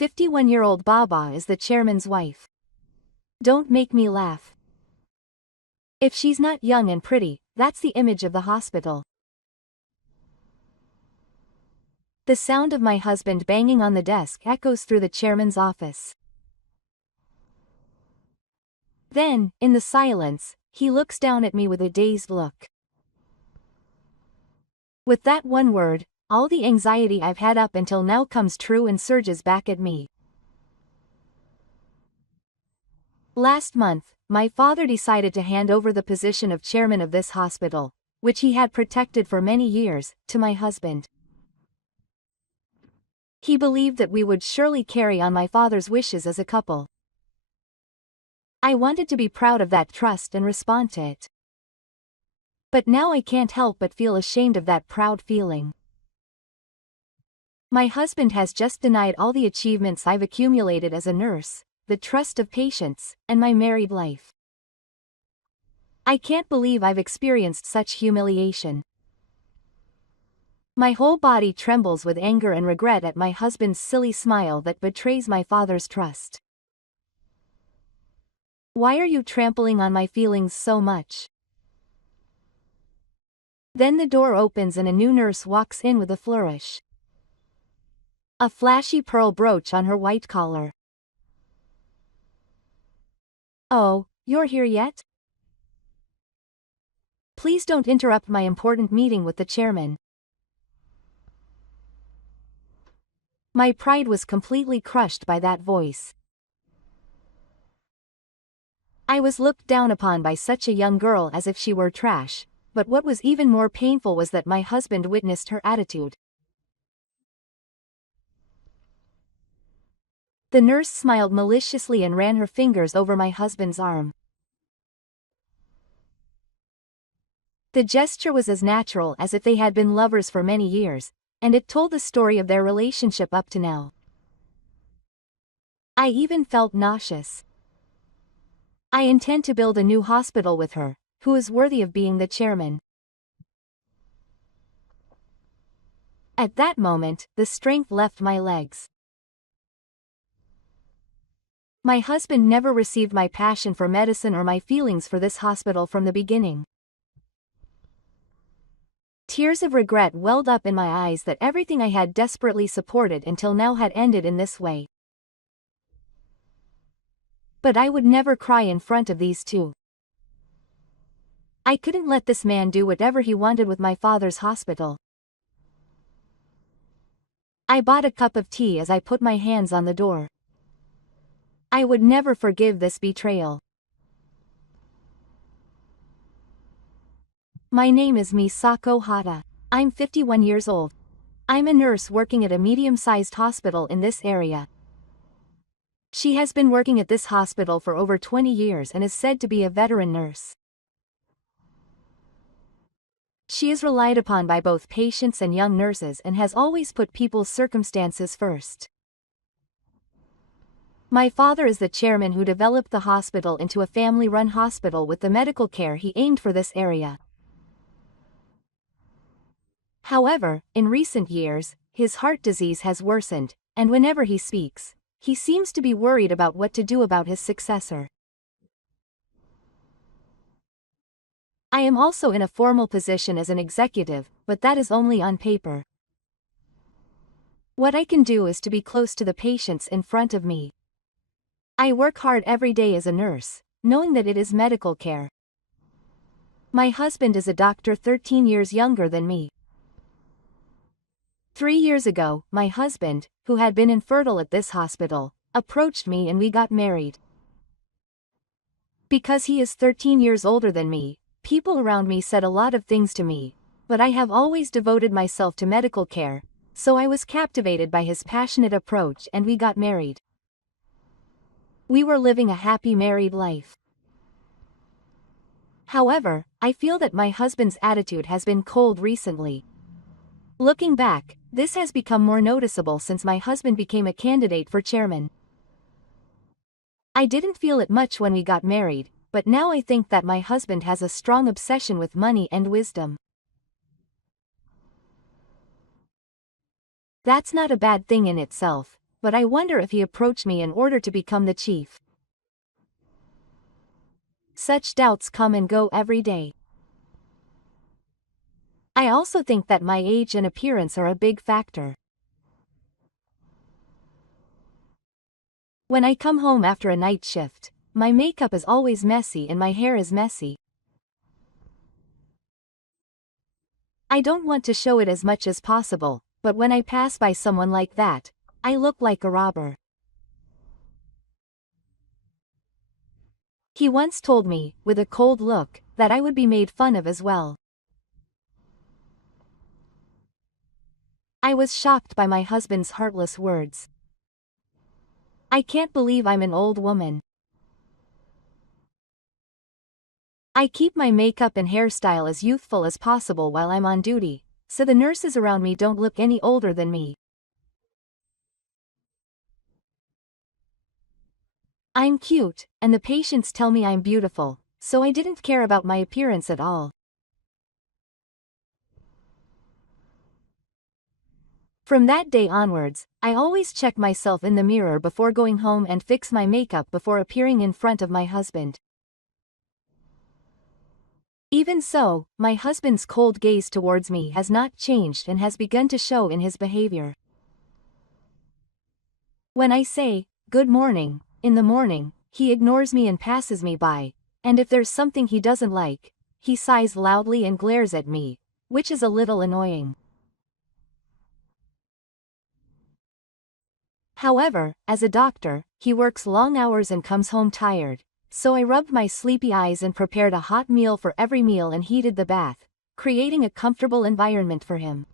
51-year-old Baba is the chairman's wife. Don't make me laugh. If she's not young and pretty, that's the image of the hospital. The sound of my husband banging on the desk echoes through the chairman's office. Then, in the silence, he looks down at me with a dazed look. With that one word, all the anxiety I've had up until now comes true and surges back at me. Last month, my father decided to hand over the position of chairman of this hospital, which he had protected for many years, to my husband. He believed that we would surely carry on my father's wishes as a couple. I wanted to be proud of that trust and respond to it. But now I can't help but feel ashamed of that proud feeling. My husband has just denied all the achievements I've accumulated as a nurse, the trust of patients, and my married life. I can't believe I've experienced such humiliation. My whole body trembles with anger and regret at my husband's silly smile that betrays my father's trust. Why are you trampling on my feelings so much? Then the door opens and a new nurse walks in with a flourish. A flashy pearl brooch on her white collar. Oh, you're here yet? Please don't interrupt my important meeting with the chairman. My pride was completely crushed by that voice. I was looked down upon by such a young girl as if she were trash, but what was even more painful was that my husband witnessed her attitude. The nurse smiled maliciously and ran her fingers over my husband's arm. The gesture was as natural as if they had been lovers for many years, and it told the story of their relationship up to now. I even felt nauseous. I intend to build a new hospital with her, who is worthy of being the chairman. At that moment, the strength left my legs. My husband never received my passion for medicine or my feelings for this hospital from the beginning. Tears of regret welled up in my eyes that everything I had desperately supported until now had ended in this way. But I would never cry in front of these two. I couldn't let this man do whatever he wanted with my father's hospital. I bought a cup of tea as I put my hands on the door. I would never forgive this betrayal. My name is Misako Hata. I'm 51 years old. I'm a nurse working at a medium-sized hospital in this area. She has been working at this hospital for over 20 years and is said to be a veteran nurse. She is relied upon by both patients and young nurses and has always put people's circumstances first. My father is the chairman who developed the hospital into a family-run hospital with the medical care he aimed for this area. However, in recent years, his heart disease has worsened, and whenever he speaks, he seems to be worried about what to do about his successor. I am also in a formal position as an executive, but that is only on paper. What I can do is to be close to the patients in front of me. I work hard every day as a nurse, knowing that it is medical care. My husband is a doctor 13 years younger than me. 3 years ago, my husband, who had been infertile at this hospital, approached me and we got married. Because he is 13 years older than me, people around me said a lot of things to me, but I have always devoted myself to medical care, so I was captivated by his passionate approach and we got married. We were living a happy married life. However, I feel that my husband's attitude has been cold recently. Looking back, this has become more noticeable since my husband became a candidate for chairman. I didn't feel it much when we got married, but now I think that my husband has a strong obsession with money and wisdom. That's not a bad thing in itself, but I wonder if he approached me in order to become the chief. Such doubts come and go every day. I also think that my age and appearance are a big factor. When I come home after a night shift, my makeup is always messy and my hair is messy. I don't want to show it as much as possible, but when I pass by someone like that, I look like a robber. He once told me, with a cold look, that I would be made fun of as well. I was shocked by my husband's heartless words. I can't believe I'm an old woman. I keep my makeup and hairstyle as youthful as possible while I'm on duty, so the nurses around me don't look any older than me. I'm cute, and the patients tell me I'm beautiful, so I didn't care about my appearance at all. From that day onwards, I always check myself in the mirror before going home and fix my makeup before appearing in front of my husband. Even so, my husband's cold gaze towards me has not changed and has begun to show in his behavior. When I say, "Good morning," in the morning, he ignores me and passes me by, and if there's something he doesn't like, he sighs loudly and glares at me, which is a little annoying. However, as a doctor, he works long hours and comes home tired, so I rubbed my sleepy eyes and prepared a hot meal for every meal and heated the bath, creating a comfortable environment for him.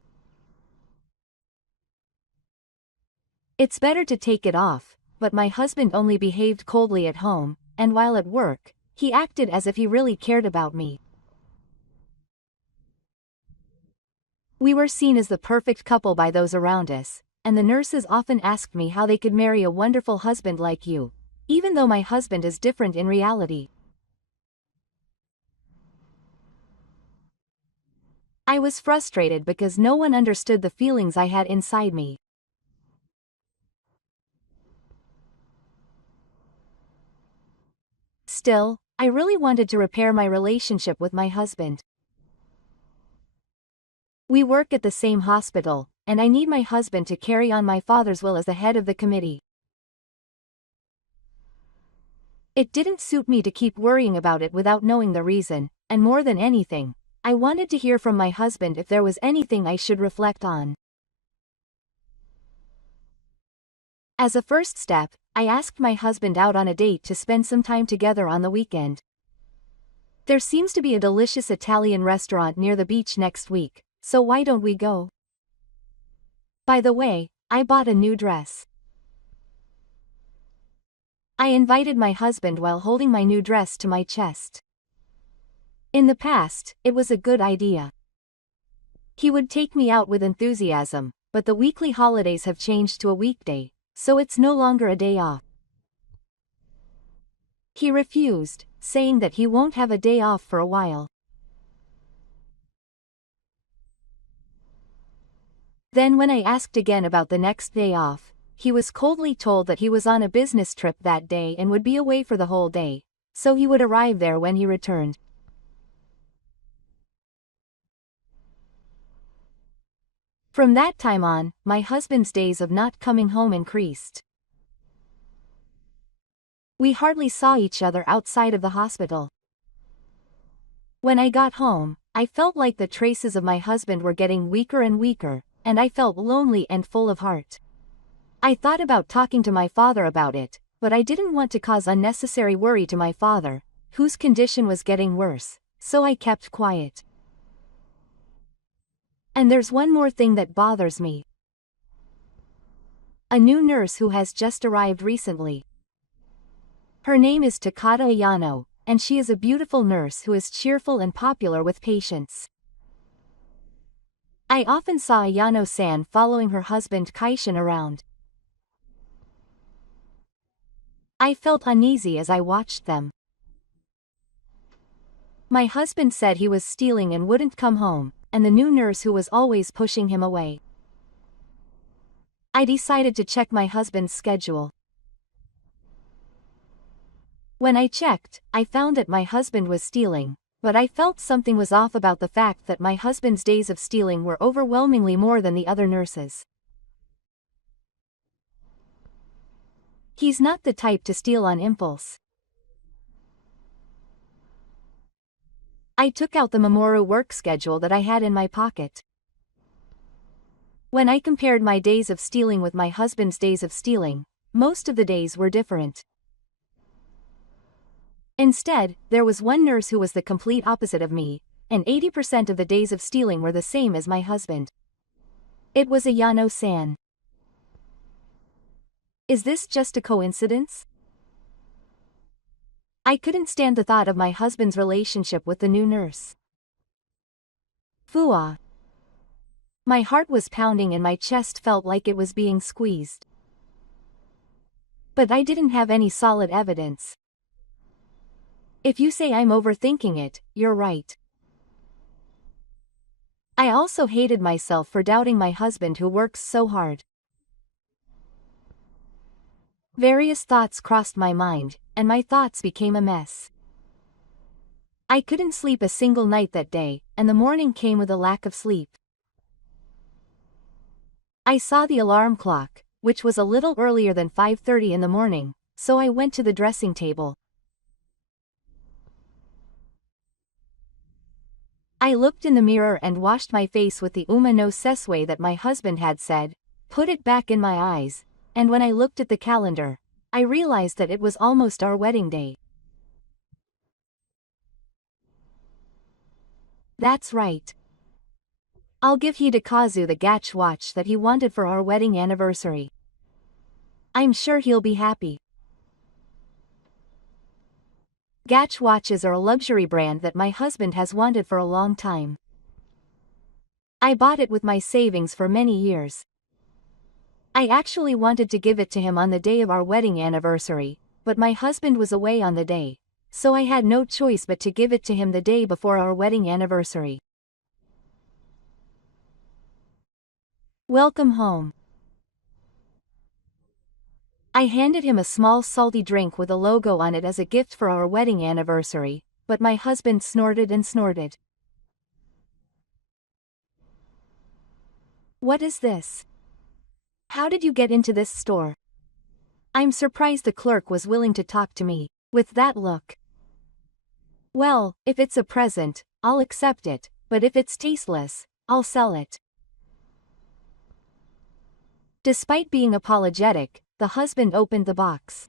It's better to take it off, but my husband only behaved coldly at home, and while at work, he acted as if he really cared about me. We were seen as the perfect couple by those around us, and the nurses often asked me how they could marry a wonderful husband like you, even though my husband is different in reality. I was frustrated because no one understood the feelings I had inside me. Still, I really wanted to repair my relationship with my husband. We work at the same hospital, and I need my husband to carry on my father's will as the head of the committee. It didn't suit me to keep worrying about it without knowing the reason, and more than anything, I wanted to hear from my husband if there was anything I should reflect on. As a first step, I asked my husband out on a date to spend some time together on the weekend. There seems to be a delicious Italian restaurant near the beach next week, so why don't we go? By the way, I bought a new dress. I invited my husband while holding my new dress to my chest. In the past, it was a good idea. He would take me out with enthusiasm, but the weekly holidays have changed to a weekday, so it's no longer a day off. He refused, saying that he won't have a day off for a while. Then when I asked again about the next day off, he was coldly told that he was on a business trip that day and would be away for the whole day, so he would arrive there when he returned. From that time on, my husband's days of not coming home increased. We hardly saw each other outside of the hospital. When I got home, I felt like the traces of my husband were getting weaker and weaker, and I felt lonely and full of heart. I thought about talking to my father about it, but I didn't want to cause unnecessary worry to my father, whose condition was getting worse, so I kept quiet. And there's one more thing that bothers me. A new nurse who has just arrived recently. Her name is Takata Ayano, and she is a beautiful nurse who is cheerful and popular with patients. I often saw Ayano-san following her husband Kaishin around. I felt uneasy as I watched them. My husband said he was stealing and wouldn't come home, and the new nurse who was always pushing him away. I decided to check my husband's schedule. When I checked, I found that my husband was stealing, but I felt something was off about the fact that my husband's days of stealing were overwhelmingly more than the other nurses. He's not the type to steal on impulse. I took out the Mamoru work schedule that I had in my pocket. When I compared my days of stealing with my husband's days of stealing, most of the days were different. Instead, there was one nurse who was the complete opposite of me, and 80% of the days of stealing were the same as my husband. It was Ayano-san. Is this just a coincidence? I couldn't stand the thought of my husband's relationship with the new nurse. Fua. My heart was pounding and my chest felt like it was being squeezed. But I didn't have any solid evidence. If you say I'm overthinking it, you're right. I also hated myself for doubting my husband who works so hard. Various thoughts crossed my mind, and my thoughts became a mess. I couldn't sleep a single night that day, and the morning came with a lack of sleep. I saw the alarm clock, which was a little earlier than 5:30 in the morning, so I went to the dressing table. I looked in the mirror and washed my face with the Uma no Sesue that my husband had said, put it back in my eyes, and when I looked at the calendar, I realized that it was almost our wedding day. That's right. I'll give Hidekazu the Gatch watch that he wanted for our wedding anniversary. I'm sure he'll be happy. Gatch watches are a luxury brand that my husband has wanted for a long time. I bought it with my savings for many years. I actually wanted to give it to him on the day of our wedding anniversary, but my husband was away on the day, so I had no choice but to give it to him the day before our wedding anniversary. Welcome home. I handed him a small salty drink with a logo on it as a gift for our wedding anniversary, but my husband snorted and snorted. What is this? How did you get into this store? I'm surprised the clerk was willing to talk to me, with that look. Well, if it's a present, I'll accept it, but if it's tasteless, I'll sell it. Despite being apologetic, the husband opened the box.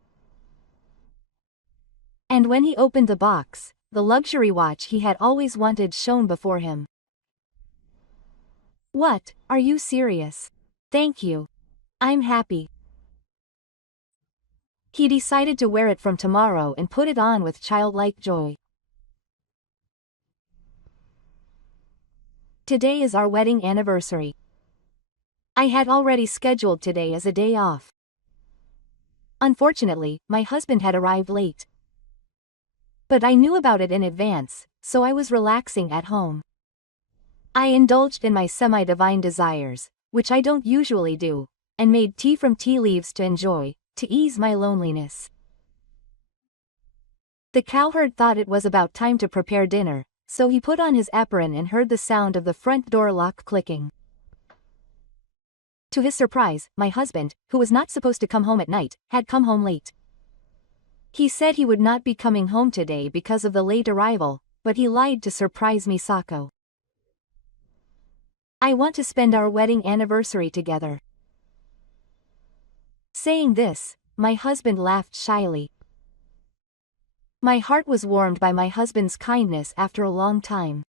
And when he opened the box, the luxury watch he had always wanted shone before him. What, are you serious? Thank you. I'm happy. He decided to wear it from tomorrow and put it on with childlike joy. Today is our wedding anniversary. I had already scheduled today as a day off. Unfortunately, my husband had arrived late. But I knew about it in advance, so I was relaxing at home. I indulged in my semi-divine desires, which I don't usually do, and made tea from tea leaves to enjoy, to ease my loneliness. The cowherd thought it was about time to prepare dinner, so he put on his apron and heard the sound of the front door lock clicking. To his surprise, my husband, who was not supposed to come home at night, had come home late. He said he would not be coming home today because of the late arrival, but he lied to surprise Misako. I want to spend our wedding anniversary together. Saying this, my husband laughed shyly. My heart was warmed by my husband's kindness after a long time.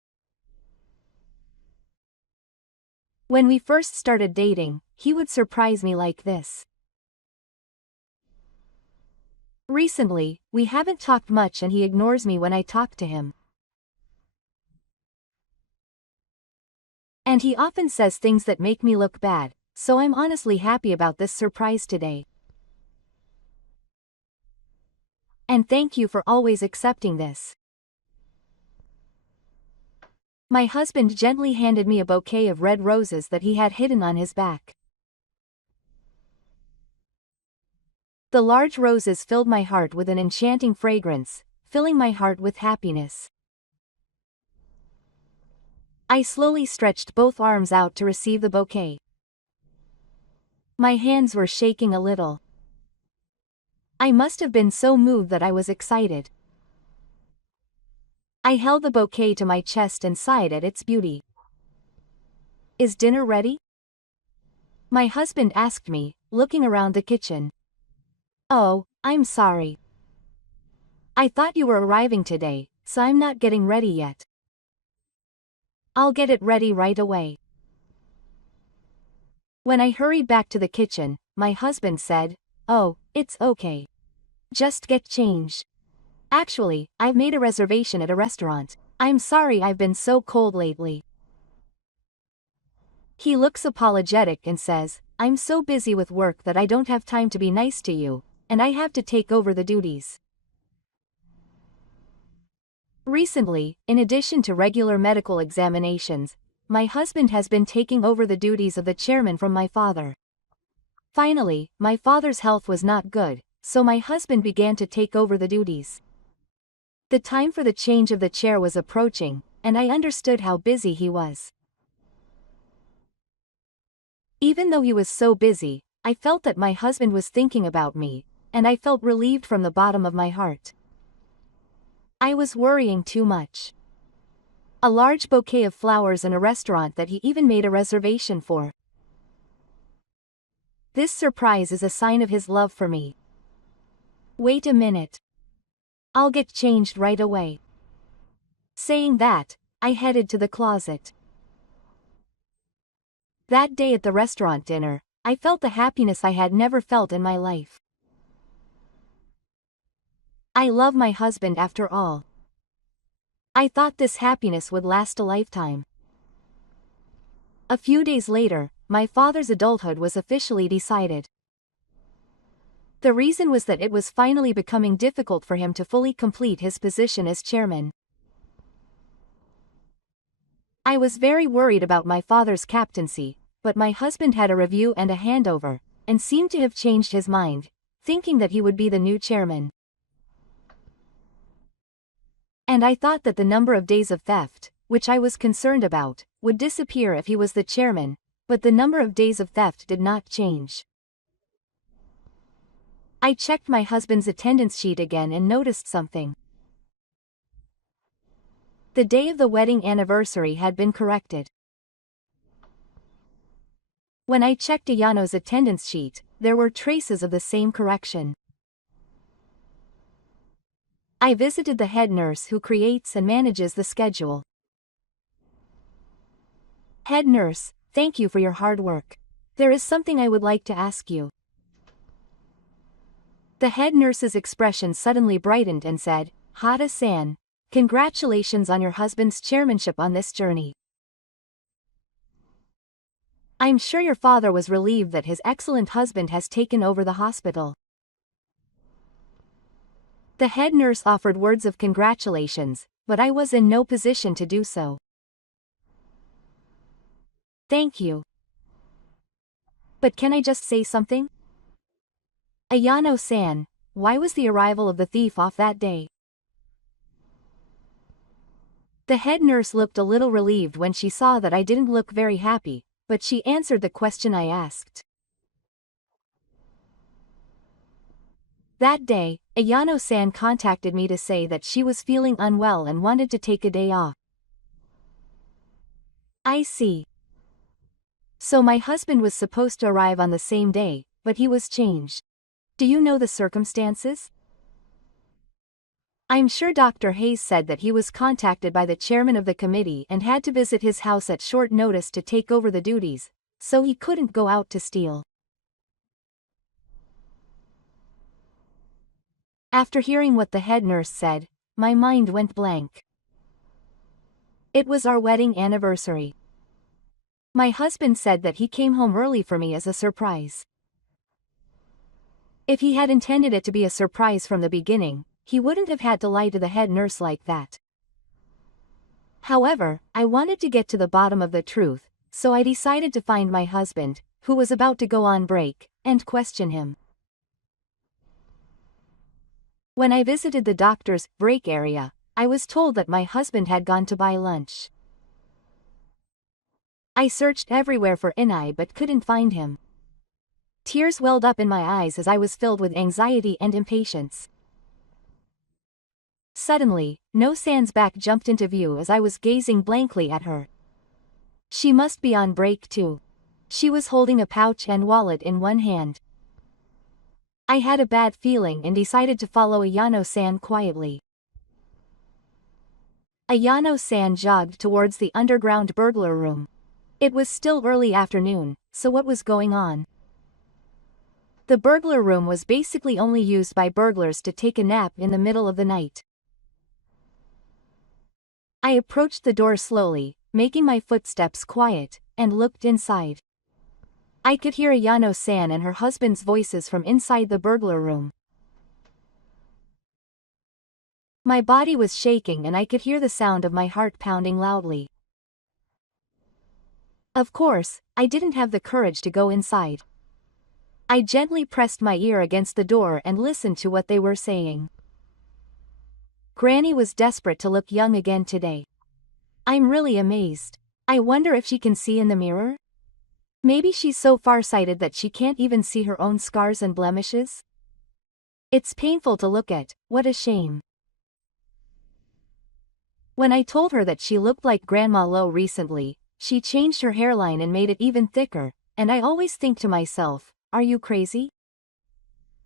When we first started dating, he would surprise me like this. Recently, we haven't talked much and he ignores me when I talk to him. And he often says things that make me look bad, so I'm honestly happy about this surprise today. And thank you for always accepting this. My husband gently handed me a bouquet of red roses that he had hidden on his back. The large roses filled my heart with an enchanting fragrance, filling my heart with happiness. I slowly stretched both arms out to receive the bouquet. My hands were shaking a little. I must have been so moved that I was excited. I held the bouquet to my chest and sighed at its beauty. "Is dinner ready?" my husband asked me, looking around the kitchen. "Oh, I'm sorry. I thought you were arriving today, so I'm not getting ready yet. I'll get it ready right away." When I hurried back to the kitchen, my husband said, "Oh, it's okay. Just get changed. Actually, I've made a reservation at a restaurant. I'm sorry I've been so cold lately." He looks apologetic and says, "I'm so busy with work that I don't have time to be nice to you, and I have to take over the duties." Recently, in addition to regular medical examinations, my husband has been taking over the duties of the chairman from my father. Finally, my father's health was not good, so my husband began to take over the duties. The time for the change of the chair was approaching, and I understood how busy he was. Even though he was so busy, I felt that my husband was thinking about me, and I felt relieved from the bottom of my heart. I was worrying too much. A large bouquet of flowers in a restaurant that he even made a reservation for. This surprise is a sign of his love for me. Wait a minute. I'll get changed right away. Saying that, I headed to the closet. That day at the restaurant dinner, I felt the happiness I had never felt in my life. I love my husband after all. I thought this happiness would last a lifetime. A few days later, my father's adulthood was officially decided. The reason was that it was finally becoming difficult for him to fully complete his position as chairman. I was very worried about my father's captaincy, but my husband had a review and a handover, and seemed to have changed his mind, thinking that he would be the new chairman. And I thought that the number of days of theft, which I was concerned about, would disappear if he was the chairman, but the number of days of theft did not change. I checked my husband's attendance sheet again and noticed something. The day of the wedding anniversary had been corrected. When I checked Ayano's attendance sheet, there were traces of the same correction. I visited the head nurse who creates and manages the schedule. "Head nurse, thank you for your hard work. There is something I would like to ask you." The head nurse's expression suddenly brightened and said, "Hara-san, congratulations on your husband's chairmanship on this journey. I'm sure your father was relieved that his excellent husband has taken over the hospital." The head nurse offered words of congratulations, but I was in no position to do so. "Thank you. But can I just say something? Ayano-san, why was the arrival of the thief off that day?" The head nurse looked a little relieved when she saw that I didn't look very happy, but she answered the question I asked. That day, Ayano-san contacted me to say that she was feeling unwell and wanted to take a day off. I see. So my husband was supposed to arrive on the same day, but he was changed. Do you know the circumstances? I'm sure Dr. Hayes said that he was contacted by the chairman of the committee and had to visit his house at short notice to take over the duties, so he couldn't go out to steal. After hearing what the head nurse said, my mind went blank. It was our wedding anniversary. My husband said that he came home early for me as a surprise. If he had intended it to be a surprise from the beginning, he wouldn't have had to lie to the head nurse like that. However, I wanted to get to the bottom of the truth, so I decided to find my husband, who was about to go on break, and question him. When I visited the doctor's break area, I was told that my husband had gone to buy lunch. I searched everywhere for Inai but couldn't find him. Tears welled up in my eyes as I was filled with anxiety and impatience. Suddenly, No-san's back jumped into view as I was gazing blankly at her. She must be on break too. She was holding a pouch and wallet in one hand. I had a bad feeling and decided to follow Ayano-san quietly. Ayano-san jogged towards the underground burglar room. It was still early afternoon, so what was going on? The burglar room was basically only used by burglars to take a nap in the middle of the night. I approached the door slowly, making my footsteps quiet, and looked inside. I could hear Ayano-san and her husband's voices from inside the burglar room. My body was shaking and I could hear the sound of my heart pounding loudly. Of course, I didn't have the courage to go inside. I gently pressed my ear against the door and listened to what they were saying. Granny was desperate to look young again today. I'm really amazed. I wonder if she can see in the mirror? Maybe she's so farsighted that she can't even see her own scars and blemishes? It's painful to look at, what a shame. When I told her that she looked like Grandma Lo recently, she changed her hairline and made it even thicker, and I always think to myself, are you crazy?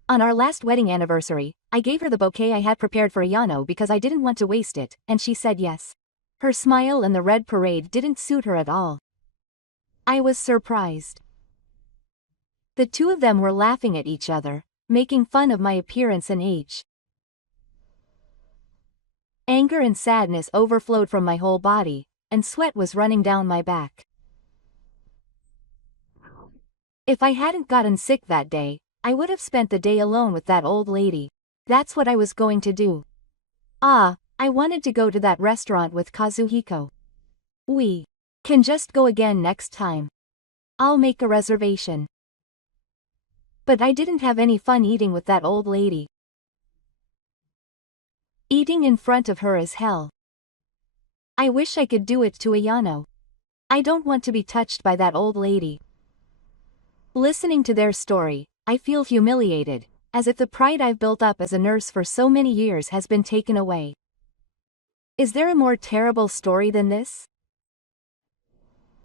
On our last wedding anniversary, I gave her the bouquet I had prepared for Ayano because I didn't want to waste it, and she said yes. Her smile and the red parade didn't suit her at all. I was surprised. The two of them were laughing at each other, making fun of my appearance and age. Anger and sadness overflowed from my whole body, and sweat was running down my back. If I hadn't gotten sick that day, I would have spent the day alone with that old lady. That's what I was going to do. I wanted to go to that restaurant with Kazuhiko. We can just go again next time. I'll make a reservation. But I didn't have any fun eating with that old lady. Eating in front of her is hell. I wish I could do it to Ayano. I don't want to be touched by that old lady. Listening to their story, I feel humiliated, as if the pride I've built up as a nurse for so many years has been taken away. Is there a more terrible story than this?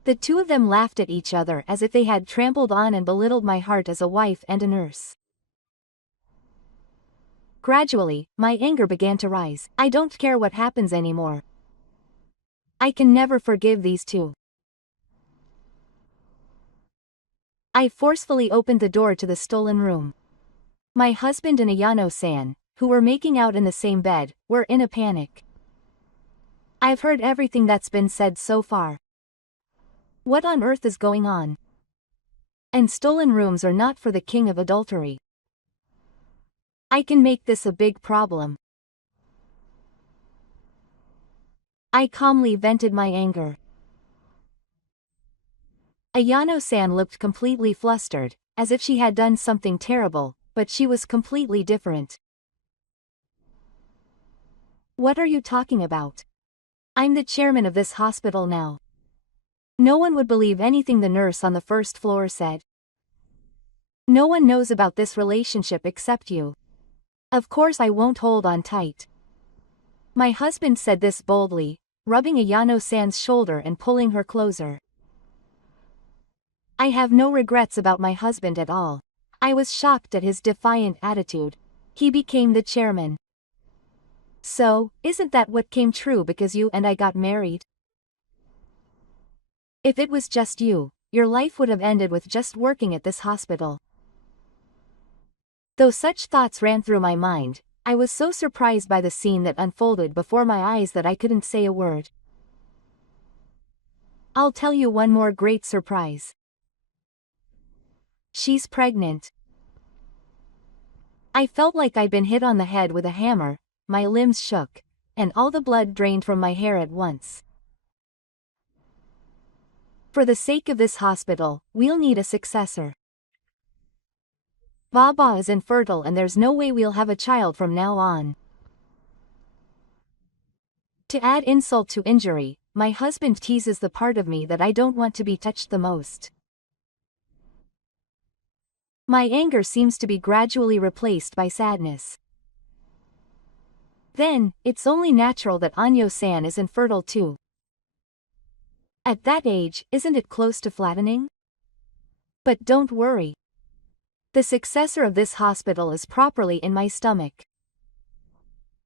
The two of them laughed at each other as if they had trampled on and belittled my heart as a wife and a nurse. Gradually, my anger began to rise. I don't care what happens anymore. I can never forgive these two. I forcefully opened the door to the stolen room. My husband and Ayano-san, who were making out in the same bed, were in a panic. I've heard everything that's been said so far. What on earth is going on? And stolen rooms are not for the king of adultery. I can make this a big problem. I calmly vented my anger. Ayano-san looked completely flustered, as if she had done something terrible, but she was completely different. What are you talking about? I'm the chairman of this hospital now. No one would believe anything the nurse on the first floor said. No one knows about this relationship except you. Of course I won't hold on tight. My husband said this boldly, rubbing Ayano-san's shoulder and pulling her closer. I have no regrets about my husband at all. I was shocked at his defiant attitude. He became the chairman. So, isn't that what came true because you and I got married? If it was just you, your life would have ended with just working at this hospital. Though such thoughts ran through my mind, I was so surprised by the scene that unfolded before my eyes that I couldn't say a word. I'll tell you one more great surprise. She's pregnant. I felt like I'd been hit on the head with a hammer, my limbs shook, and all the blood drained from my hair at once. For the sake of this hospital, we'll need a successor. Baba is infertile and there's no way we'll have a child from now on. To add insult to injury, my husband teases the part of me that I don't want to be touched the most. My anger seems to be gradually replaced by sadness. Then, it's only natural that Anyo-san is infertile too. At that age, isn't it close to flattening? But don't worry. The successor of this hospital is properly in my stomach.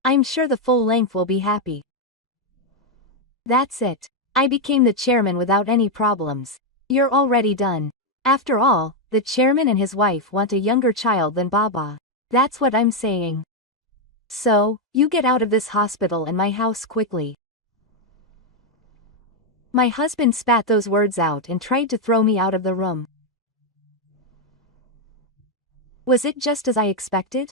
I'm sure the full length will be happy. That's it. I became the chairman without any problems. You're already done. After all, the chairman and his wife want a younger child than Baba. That's what I'm saying. So, you get out of this hospital and my house quickly. My husband spat those words out and tried to throw me out of the room. Was it just as I expected?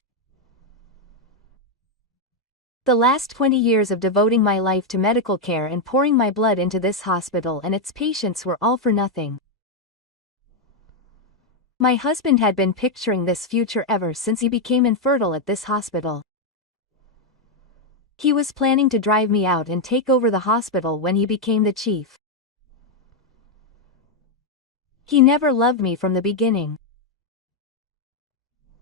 The last 20 years of devoting my life to medical care and pouring my blood into this hospital and its patients were all for nothing. My husband had been picturing this future ever since he became infertile at this hospital. He was planning to drive me out and take over the hospital when he became the chief. He never loved me from the beginning.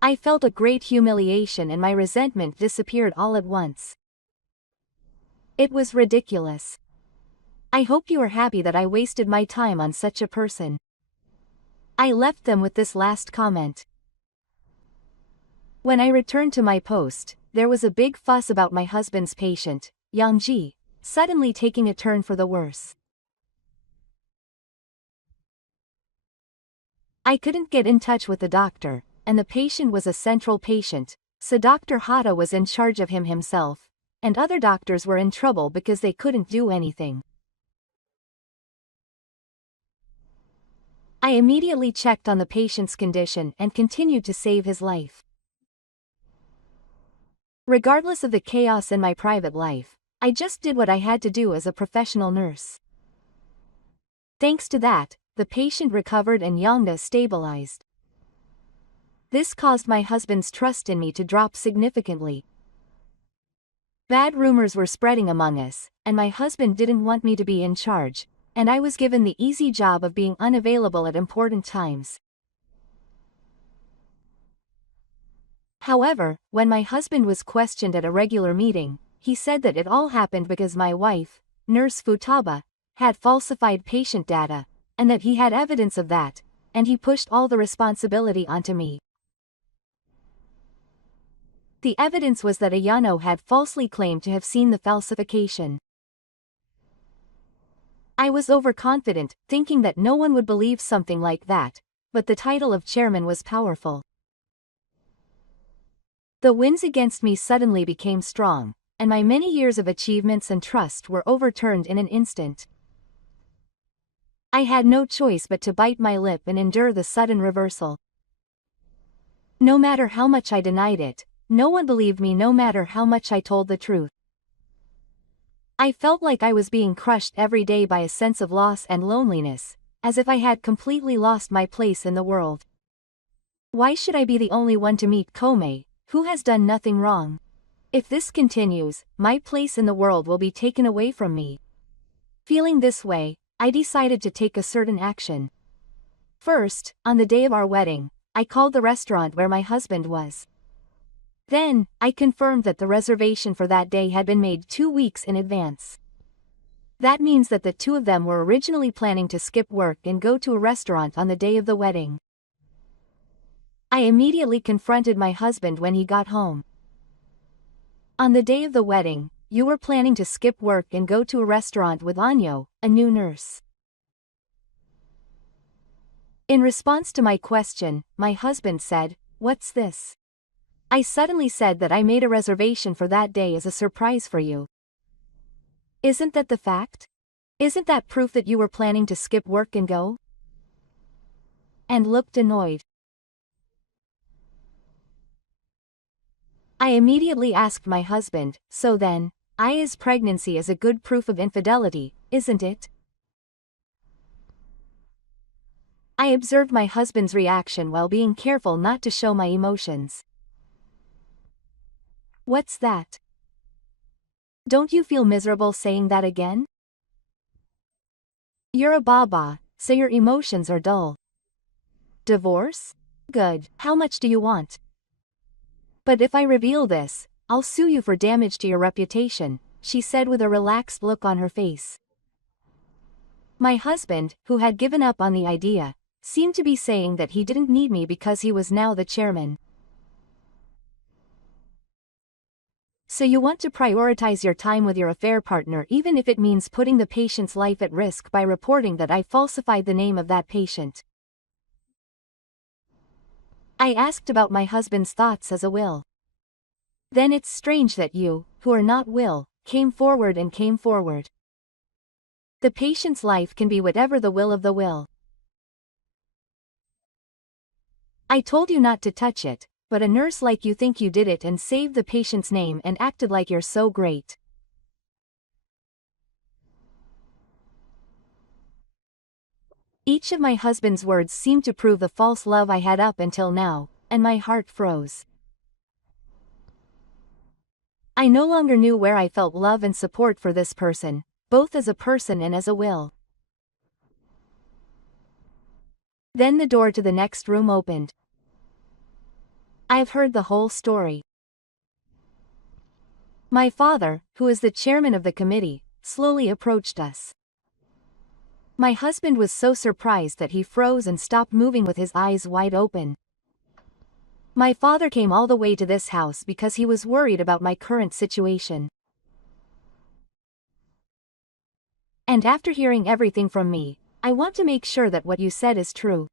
I felt a great humiliation and my resentment disappeared all at once. It was ridiculous. I hope you are happy that I wasted my time on such a person. I left them with this last comment. When I returned to my post, there was a big fuss about my husband's patient, Yang-ji, suddenly taking a turn for the worse. I couldn't get in touch with the doctor, and the patient was a central patient, so Dr. Hata was in charge of him himself, and other doctors were in trouble because they couldn't do anything. I immediately checked on the patient's condition and continued to save his life. Regardless of the chaos in my private life, I just did what I had to do as a professional nurse. Thanks to that, the patient recovered and Yongda stabilized. This caused my husband's trust in me to drop significantly. Bad rumors were spreading among us, and my husband didn't want me to be in charge, and I was given the easy job of being unavailable at important times. However, when my husband was questioned at a regular meeting, he said that it all happened because my wife, Nurse Futaba, had falsified patient data, and that he had evidence of that, and he pushed all the responsibility onto me. The evidence was that Ayano had falsely claimed to have seen the falsification. I was overconfident, thinking that no one would believe something like that, but the title of chairman was powerful. The winds against me suddenly became strong, and my many years of achievements and trust were overturned in an instant. I had no choice but to bite my lip and endure the sudden reversal. No matter how much I denied it, no one believed me no matter how much I told the truth. I felt like I was being crushed every day by a sense of loss and loneliness, as if I had completely lost my place in the world. Why should I be the only one to meet Komei, who has done nothing wrong? If this continues, my place in the world will be taken away from me. Feeling this way, I decided to take a certain action. First, on the day of our wedding, I called the restaurant where my husband was. Then, I confirmed that the reservation for that day had been made 2 weeks in advance. That means that the two of them were originally planning to skip work and go to a restaurant on the day of the wedding. I immediately confronted my husband when he got home. On the day of the wedding, you were planning to skip work and go to a restaurant with Anyo, a new nurse. In response to my question, my husband said, "What's this?" I suddenly said that I made a reservation for that day as a surprise for you. Isn't that the fact? Isn't that proof that you were planning to skip work and go? And looked annoyed. I immediately asked my husband, "So then, Aya's pregnancy is a good proof of infidelity, isn't it?" I observed my husband's reaction while being careful not to show my emotions. What's that? Don't you feel miserable saying that again? You're a baba, so your emotions are dull. Divorce? Good. How much do you want? But if I reveal this, I'll sue you for damage to your reputation, she said with a relaxed look on her face. My husband, who had given up on the idea, seemed to be saying that he didn't need me because he was now the chairman. So you want to prioritize your time with your affair partner even if it means putting the patient's life at risk by reporting that I falsified the name of that patient. I asked about my husband's thoughts as a will. Then it's strange that you, who are not will, came forward. The patient's life can be whatever the will of the will. I told you not to touch it, but a nurse like you think you did it and saved the patient's name and acted like you're so great. Each of my husband's words seemed to prove the false love I had up until now, and my heart froze. I no longer knew where I felt love and support for this person, both as a person and as a will. Then the door to the next room opened. I've heard the whole story. My father, who is the chairman of the committee, slowly approached us. My husband was so surprised that he froze and stopped moving with his eyes wide open. My father came all the way to this house because he was worried about my current situation. And after hearing everything from me, I want to make sure that what you said is true.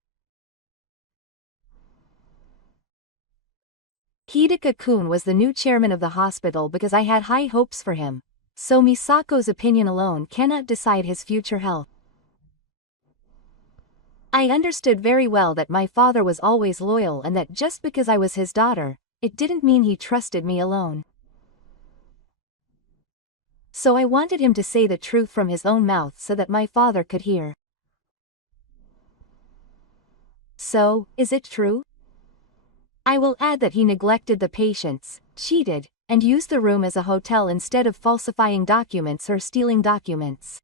Hidaka-kun was the new chairman of the hospital because I had high hopes for him, so Misako's opinion alone cannot decide his future health. I understood very well that my father was always loyal and that just because I was his daughter, it didn't mean he trusted me alone. So I wanted him to say the truth from his own mouth so that my father could hear. So, is it true? I will add that he neglected the patients, cheated, and used the room as a hotel instead of falsifying documents or stealing documents.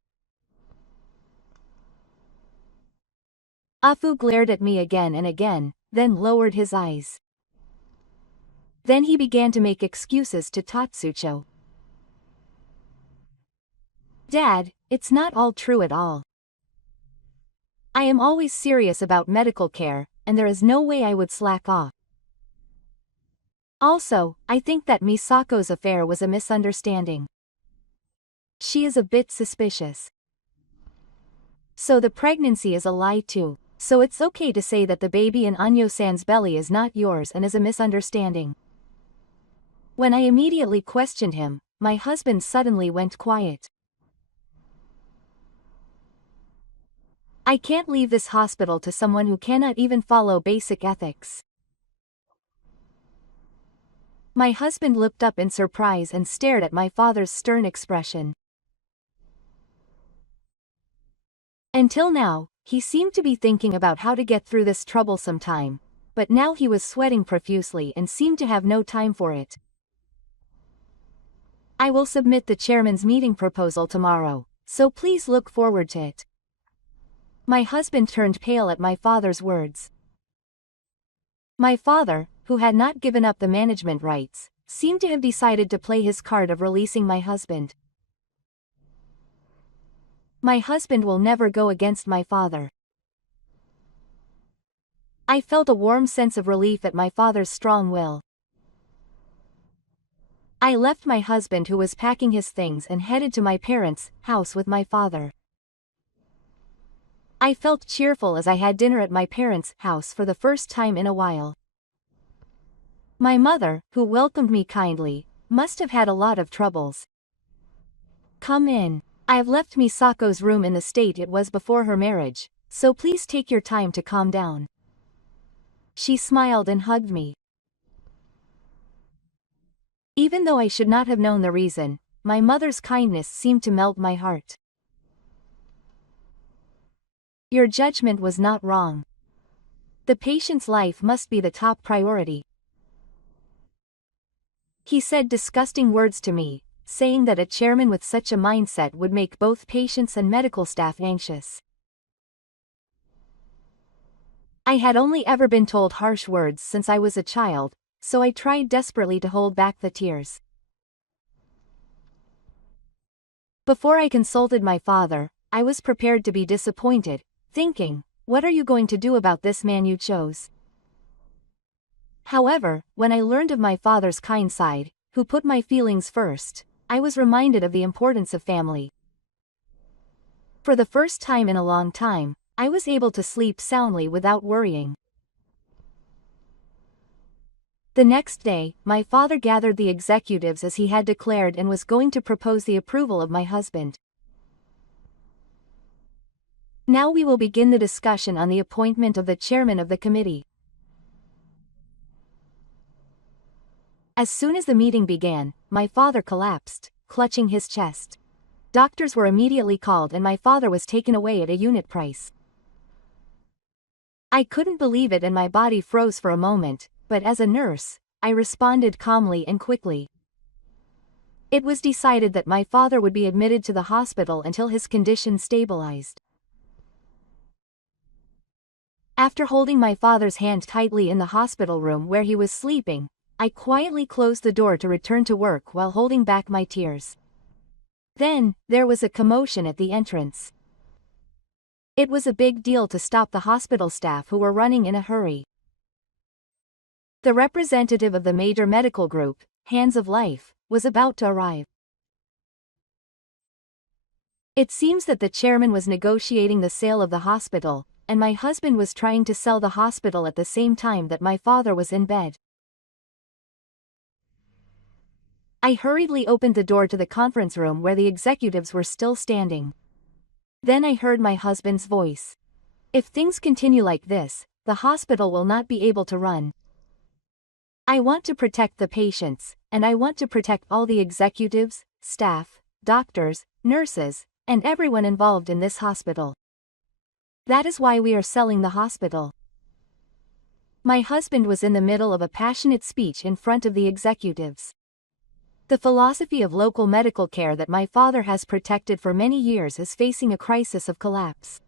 Afu glared at me again and again, then lowered his eyes. Then he began to make excuses to Tatsucho. Dad, it's not all true at all. I am always serious about medical care, and there is no way I would slack off. Also, I think that Misako's affair was a misunderstanding. She is a bit suspicious. So the pregnancy is a lie too, so it's okay to say that the baby in Anyo-san's belly is not yours and is a misunderstanding. When I immediately questioned him, my husband suddenly went quiet. I can't leave this hospital to someone who cannot even follow basic ethics. My husband looked up in surprise and stared at my father's stern expression. Until now, he seemed to be thinking about how to get through this troublesome time, but now he was sweating profusely and seemed to have no time for it. I will submit the chairman's meeting proposal tomorrow, so please look forward to it. My husband turned pale at my father's words. My father, who had not given up the management rights, seemed to have decided to play his card of releasing my husband. My husband will never go against my father. I felt a warm sense of relief at my father's strong will. I left my husband who was packing his things and headed to my parents' house with my father. I felt cheerful as I had dinner at my parents' house for the first time in a while. My mother, who welcomed me kindly, must have had a lot of troubles. Come in. I've left Misako's room in the state it was before her marriage, so please take your time to calm down. She smiled and hugged me. Even though I should not have known the reason, my mother's kindness seemed to melt my heart. Your judgment was not wrong. The patient's life must be the top priority. He said disgusting words to me, saying that a chairman with such a mindset would make both patients and medical staff anxious. I had only ever been told harsh words since I was a child, so I tried desperately to hold back the tears. Before I consulted my father, I was prepared to be disappointed, thinking, what are you going to do about this man you chose? However, when I learned of my father's kind side, who put my feelings first, I was reminded of the importance of family. For the first time in a long time, I was able to sleep soundly without worrying. The next day, my father gathered the executives as he had declared and was going to propose the approval of my husband. Now we will begin the discussion on the appointment of the chairman of the committee. As soon as the meeting began, my father collapsed, clutching his chest. Doctors were immediately called and my father was taken away at a unit price. I couldn't believe it and my body froze for a moment, but as a nurse, I responded calmly and quickly. It was decided that my father would be admitted to the hospital until his condition stabilized. After holding my father's hand tightly in the hospital room where he was sleeping, I quietly closed the door to return to work while holding back my tears. Then, there was a commotion at the entrance. It was a big deal to stop the hospital staff who were running in a hurry. The representative of the major medical group, Hands of Life, was about to arrive. It seems that the chairman was negotiating the sale of the hospital, and my husband was trying to sell the hospital at the same time that my father was in bed. I hurriedly opened the door to the conference room where the executives were still standing. Then I heard my husband's voice. If things continue like this, the hospital will not be able to run. I want to protect the patients, and I want to protect all the executives, staff, doctors, nurses, and everyone involved in this hospital. That is why we are selling the hospital. My husband was in the middle of a passionate speech in front of the executives. The philosophy of local medical care that my father has protected for many years is facing a crisis of collapse.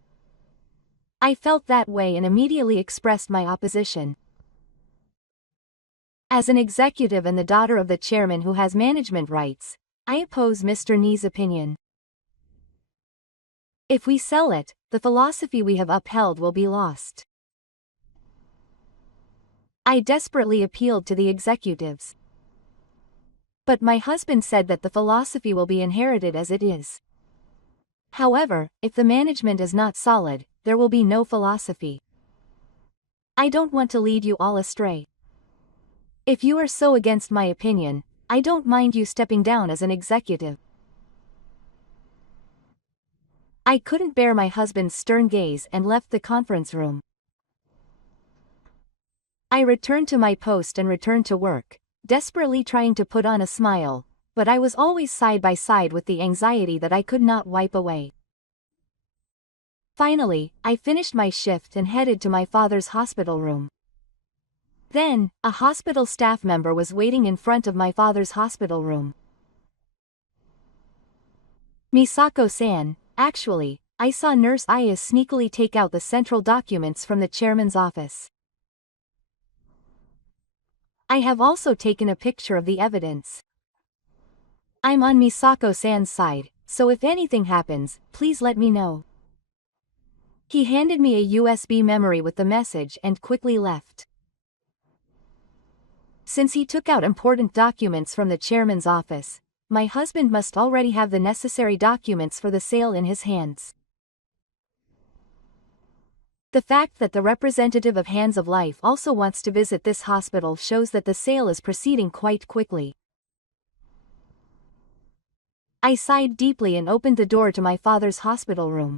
I felt that way and immediately expressed my opposition. As an executive and the daughter of the chairman who has management rights, I oppose Mr. Ni's opinion. If we sell it, the philosophy we have upheld will be lost. I desperately appealed to the executives. But my husband said that the philosophy will be inherited as it is. However, if the management is not solid, there will be no philosophy. I don't want to lead you all astray. If you are so against my opinion, I don't mind you stepping down as an executive. I couldn't bear my husband's stern gaze and left the conference room. I returned to my post and returned to work, desperately trying to put on a smile, but I was always side by side with the anxiety that I could not wipe away. Finally, I finished my shift and headed to my father's hospital room. Then, a hospital staff member was waiting in front of my father's hospital room. Misako-san, actually, I saw Nurse Aya sneakily take out the central documents from the chairman's office. I have also taken a picture of the evidence. I'm on Misako-san's side, so if anything happens, please let me know. He handed me a USB memory with the message and quickly left. Since he took out important documents from the chairman's office, my husband must already have the necessary documents for the sale in his hands. The fact that the representative of Hands of Life also wants to visit this hospital shows that the sale is proceeding quite quickly. I sighed deeply and opened the door to my father's hospital room.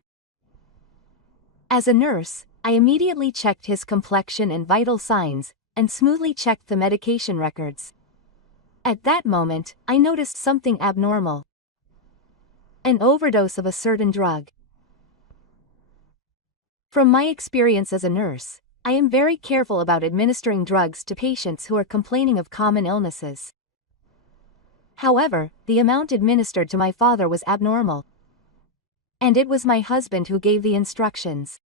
As a nurse, I immediately checked his complexion and vital signs, and smoothly checked the medication records. At that moment, I noticed something abnormal. An overdose of a certain drug. From my experience as a nurse, I am very careful about administering drugs to patients who are complaining of common illnesses. However, the amount administered to my father was abnormal. And it was my husband who gave the instructions.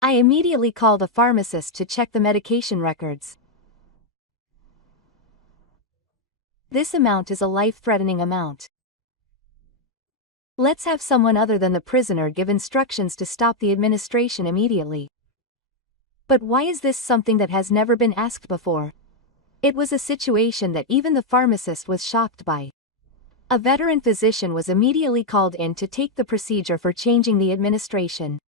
I immediately called a pharmacist to check the medication records. This amount is a life-threatening amount. Let's have someone other than the prisoner give instructions to stop the administration immediately. But why is this something that has never been asked before? It was a situation that even the pharmacist was shocked by. A veteran physician was immediately called in to take the procedure for changing the administration.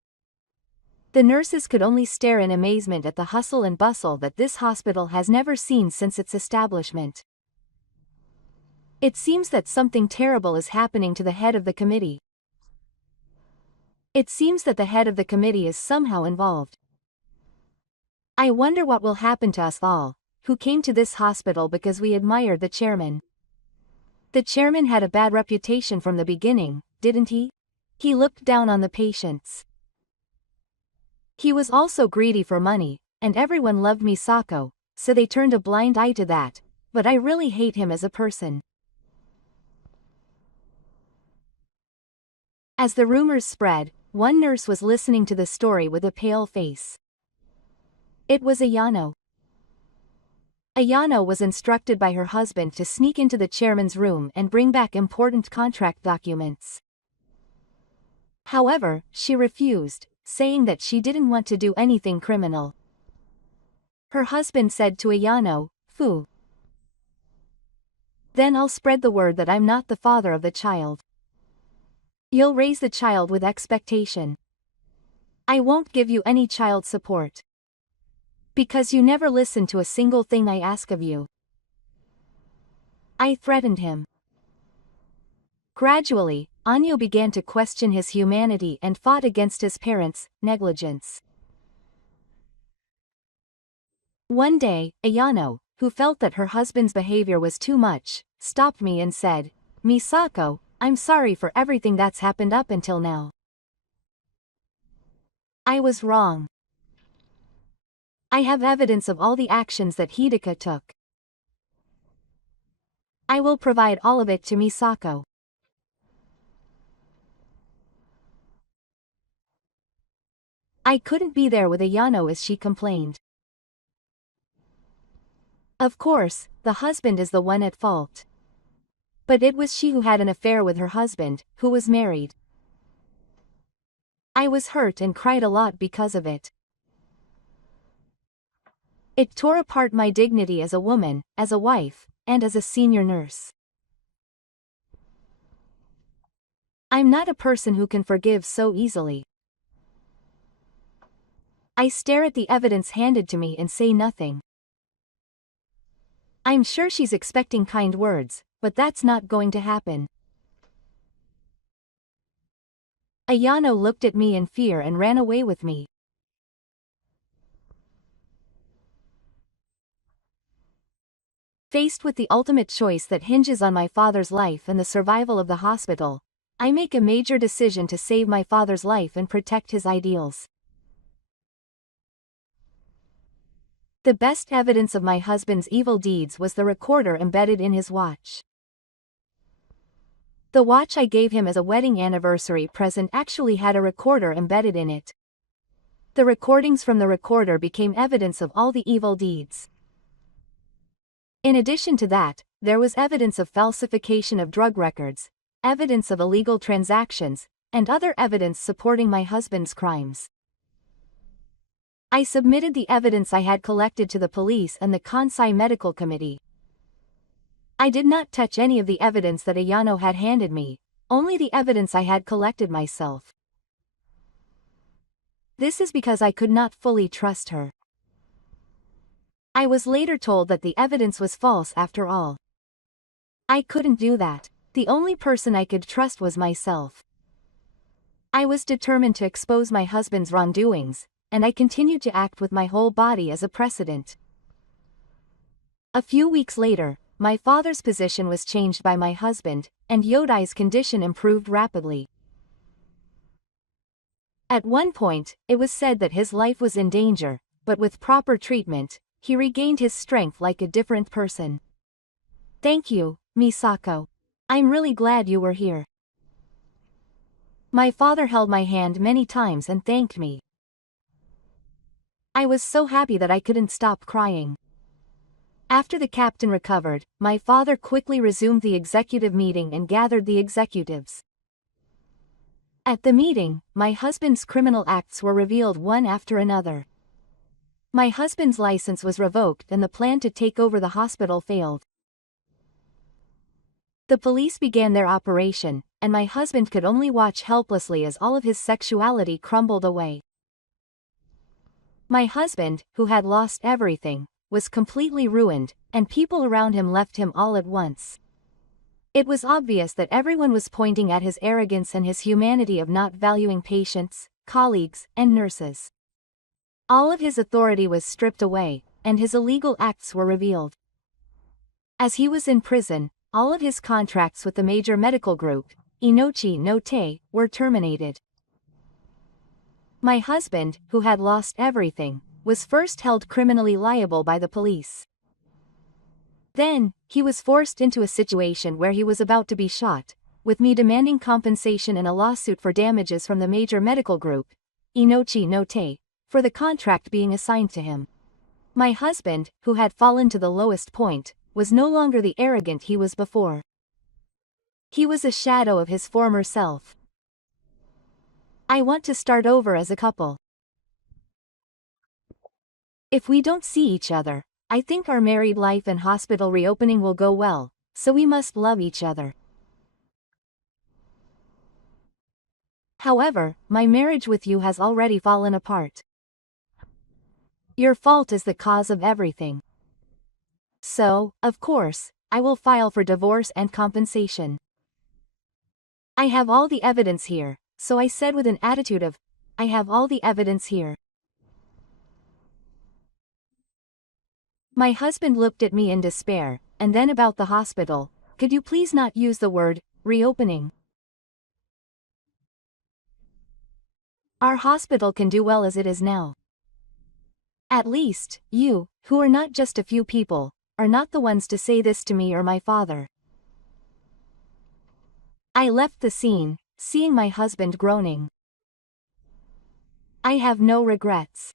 The nurses could only stare in amazement at the hustle and bustle that this hospital has never seen since its establishment. It seems that something terrible is happening to the head of the committee. It seems that the head of the committee is somehow involved. I wonder what will happen to us all, who came to this hospital because we admired the chairman. The chairman had a bad reputation from the beginning, didn't he? He looked down on the patients. He was also greedy for money, and everyone loved Misako, so they turned a blind eye to that, but I really hate him as a person. As the rumors spread, one nurse was listening to the story with a pale face. It was Ayano. Ayano was instructed by her husband to sneak into the chairman's room and bring back important contract documents. However, she refused, saying that she didn't want to do anything criminal. Her husband said to Ayano, "Fu. Then I'll spread the word that I'm not the father of the child. You'll raise the child with expectation. I won't give you any child support. Because you never listen to a single thing I ask of you." I threatened him. Gradually, Anyo began to question his humanity and fought against his parents' negligence. One day, Ayano, who felt that her husband's behavior was too much, stopped me and said, "Misako, I'm sorry for everything that's happened up until now. I was wrong. I have evidence of all the actions that Hidaka took. I will provide all of it to Misako." I couldn't be there with Ayano as she complained. Of course, the husband is the one at fault. But it was she who had an affair with her husband, who was married. I was hurt and cried a lot because of it. It tore apart my dignity as a woman, as a wife, and as a senior nurse. I'm not a person who can forgive so easily. I stare at the evidence handed to me and say nothing. I'm sure she's expecting kind words, but that's not going to happen. Ayano looked at me in fear and ran away with me. Faced with the ultimate choice that hinges on my father's life and the survival of the hospital, I make a major decision to save my father's life and protect his ideals. The best evidence of my husband's evil deeds was the recorder embedded in his watch. The watch I gave him as a wedding anniversary present actually had a recorder embedded in it. The recordings from the recorder became evidence of all the evil deeds. In addition to that, there was evidence of falsification of drug records, evidence of illegal transactions, and other evidence supporting my husband's crimes. I submitted the evidence I had collected to the police and the Kansai Medical Committee. I did not touch any of the evidence that Ayano had handed me, only the evidence I had collected myself. This is because I could not fully trust her. I was later told that the evidence was false after all. I couldn't do that. The only person I could trust was myself. I was determined to expose my husband's wrongdoings, and I continued to act with my whole body as a precedent. A few weeks later, my father's position was changed by my husband, and Yodai's condition improved rapidly. At one point, it was said that his life was in danger, but with proper treatment, he regained his strength like a different person. Thank you, Misako. I'm really glad you were here. My father held my hand many times and thanked me. I was so happy that I couldn't stop crying. After the captain recovered, my father quickly resumed the executive meeting and gathered the executives. At the meeting, my husband's criminal acts were revealed one after another. My husband's license was revoked and the plan to take over the hospital failed. The police began their operation, and my husband could only watch helplessly as all of his sexuality crumbled away. My husband, who had lost everything, was completely ruined, and people around him left him all at once. It was obvious that everyone was pointing at his arrogance and his humanity of not valuing patients, colleagues, and nurses. All of his authority was stripped away, and his illegal acts were revealed. As he was in prison, all of his contracts with the major medical group, Inochi no Te, were terminated. My husband, who had lost everything, was first held criminally liable by the police. Then, he was forced into a situation where he was about to be shot, with me demanding compensation in a lawsuit for damages from the major medical group, Inochi no Te, for the contract being assigned to him. My husband, who had fallen to the lowest point, was no longer the arrogant he was before. He was a shadow of his former self. I want to start over as a couple. If we don't see each other, I think our married life and hospital reopening will go well, so we must love each other. However, my marriage with you has already fallen apart. Your fault is the cause of everything. So, of course, I will file for divorce and compensation. I have all the evidence here, so I said with an attitude of, I have all the evidence here. My husband looked at me in despair, and then about the hospital, could you please not use the word, reopening? Our hospital can do well as it is now. At least, you, who are not just a few people, are not the ones to say this to me or my father. I left the scene, seeing my husband groaning. I have no regrets.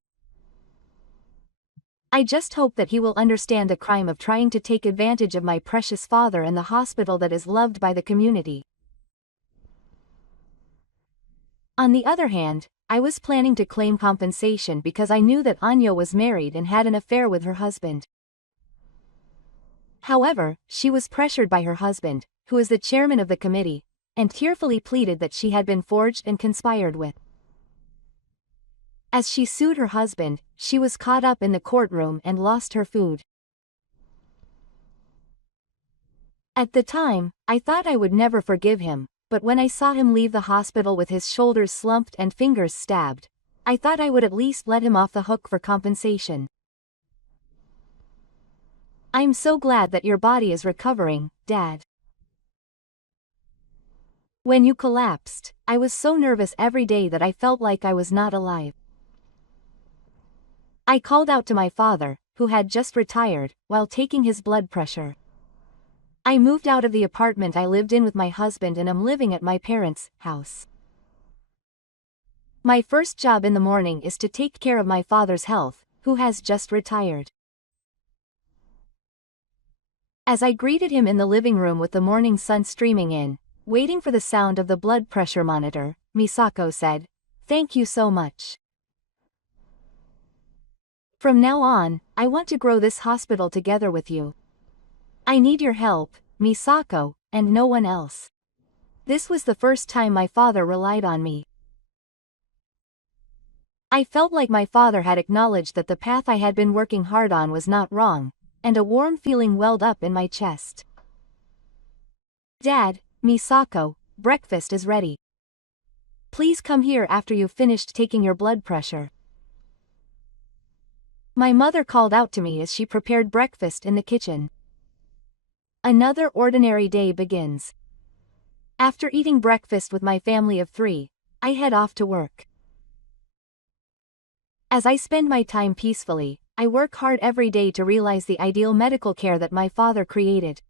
I just hope that he will understand the crime of trying to take advantage of my precious father and the hospital that is loved by the community. On the other hand, I was planning to claim compensation because I knew that Anyo was married and had an affair with her husband. However, she was pressured by her husband, who is the chairman of the committee, and tearfully pleaded that she had been forged and conspired with. As she sued her husband, she was caught up in the courtroom and lost her food. At the time, I thought I would never forgive him, but when I saw him leave the hospital with his shoulders slumped and fingers stabbed, I thought I would at least let him off the hook for compensation. I'm so glad that your body is recovering, Dad. When you collapsed, I was so nervous every day that I felt like I was not alive. I called out to my father, who had just retired, while taking his blood pressure. I moved out of the apartment I lived in with my husband and am living at my parents' house. My first job in the morning is to take care of my father's health, who has just retired. As I greeted him in the living room with the morning sun streaming in, waiting for the sound of the blood pressure monitor, Misako said, "Thank you so much. From now on, I want to grow this hospital together with you. I need your help, Misako, and no one else." This was the first time my father relied on me. I felt like my father had acknowledged that the path I had been working hard on was not wrong, and a warm feeling welled up in my chest. "Dad, Misako, breakfast is ready. Please come here after you've finished taking your blood pressure." My mother called out to me as she prepared breakfast in the kitchen. Another ordinary day begins. After eating breakfast with my family of 3, I head off to work. As I spend my time peacefully, I work hard every day to realize the ideal medical care that my father created.